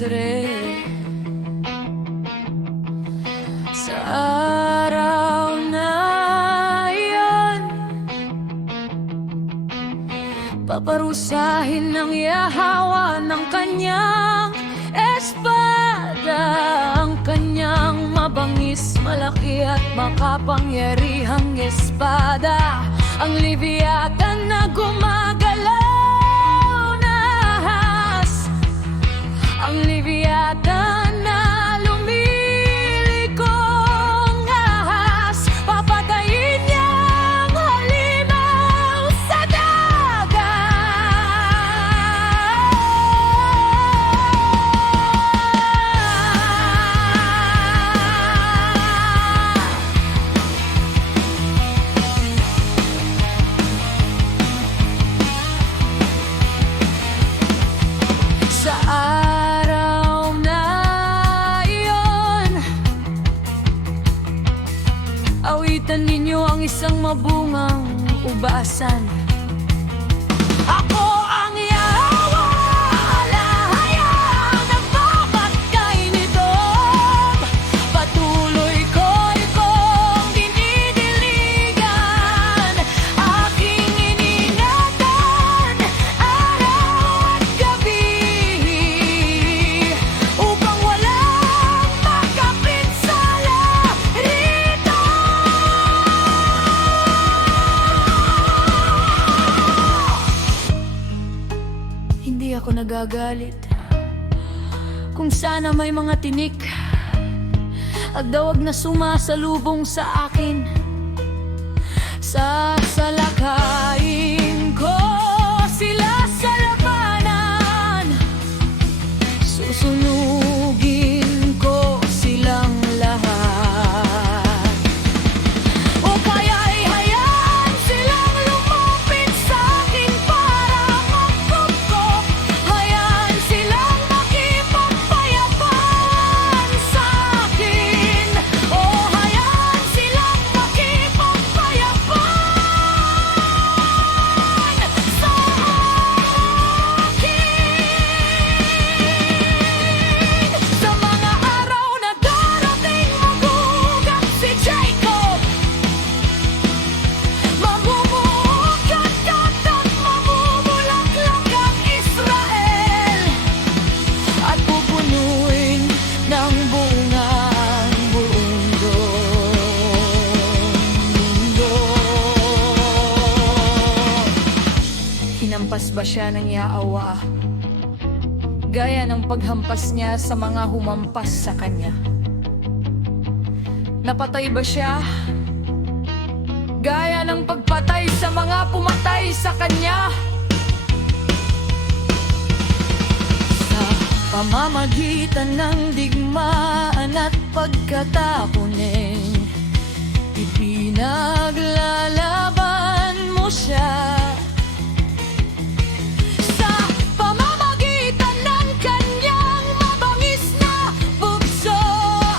Nazareth. Sa araw na iyon, paparusahin ng Yahawa ng kanyang espada, ang kanyang mabangis, malaki at makapangyarihang espada, ang Leviathan na gumagalaw na ahas, ang Leviathan na lumilikong ahas, papatayin niyang halimaw sa sa araw na iyon, awitan ninyo ang isang mabungang ubasan. Ako ang Yahawa, alahayang nagpapatkay nito. Patuloy ko'y kong dinidiligan, aking iningatan araw at gabi, upang walang makapinsala rito. Hindi ako nagagalit kung sana may mga tinik at dawag na sumasalubong sa akin. Sasalakayin ko sila sa labanan, susunugin ko silang lahat. O kaya'y hayaan silang lumapit sa akin para magpupok, hayaan silang makipagpayapan sa akin, o hayaan silang makipagpayapan sa akin. Sa mga araw na darating, magugat si Jacob, mamumukat-kat at mamumulaklak ang Israel, at pupunuin ng bunga ang buong mundo. Hinampas ba siya ng Yahawa gaya ng paghampas niya sa mga humampas sa kanya? Napatay ba siya gaya ng pagpatay sa mga pumatay sa kanya? Sa pamamagitan ng digmaan at pagkatapunin, ipinaglalaban mo siya. Sa pamamagitan ng kanyang mabangis na bugso,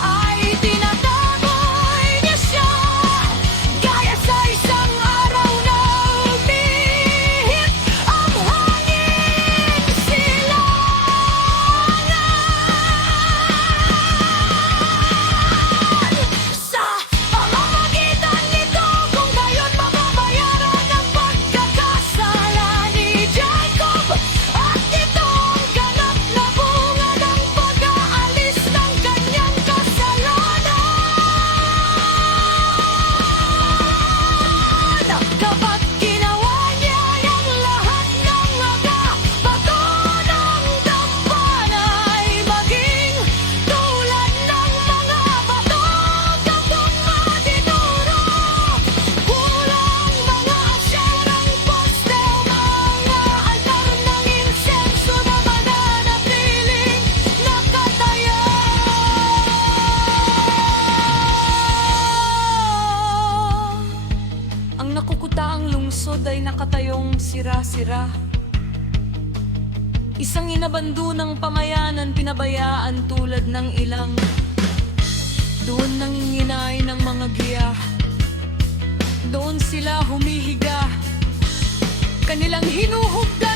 ay tinataboy niya siya gaya sa isang araw na umihip ang hangin silangan. Sa pamamagitan nito, kung gayon mababayaran ang pagkakasala ni Jacob, at ito ang ganap na bunga ng pag-aalis ng kanyang kasalanan. Kapag ginawa niya ang lahat ng mga bato ng dambana, ay maging tulad ng mga bato kapag matituro. Kulang mga asyerang poste o mga altar ng insenso na mananatiling nakatayo. Ang nakukutaang lungsod ay nakatayong sira-sira. Isang inabandunang pamayanan pinabayaan tulad ng ilang. Doon nanginginay ng mga giya, doon sila humihiga, kanilang hinuhubda